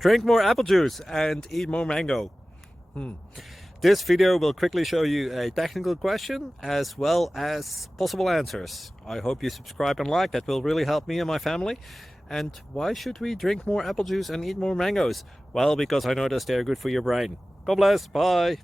Drink more apple juice and eat more mango. This video will quickly show you a technical question as well as possible answers. I hope you subscribe and like, that will really help me and my family. And why should we drink more apple juice and eat more mangoes? Well, because I noticed they're good for your brain. God bless, bye.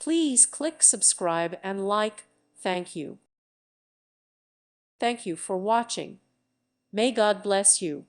Please click subscribe and like. Thank you. Thank you for watching. May God bless you.